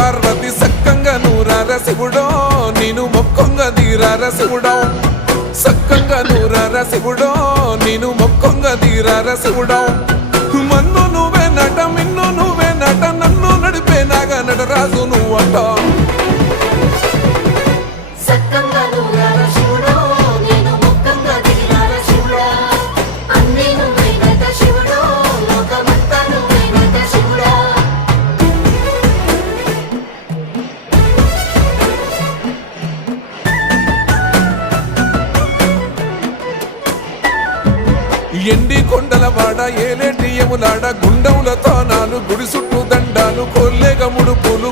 పార్వతి సక్కంగా నూరార శివుడో నేను మొక్కంగా తీరార శివుడో సక్కంగా నూరార శివుడో నేను మొక్కంగా తీరార శివుడో మన్ను నువ్వే నట మిన్ను నువ్వే నట నన్ను నడిపే నాగా నటరాజు నువ్వట ఎండి కొండల వాడ ఏలేటి యములాడ గుండములతో నాలు గుడి చుట్టూ దండాలు కొల్లేగ ముడుపులు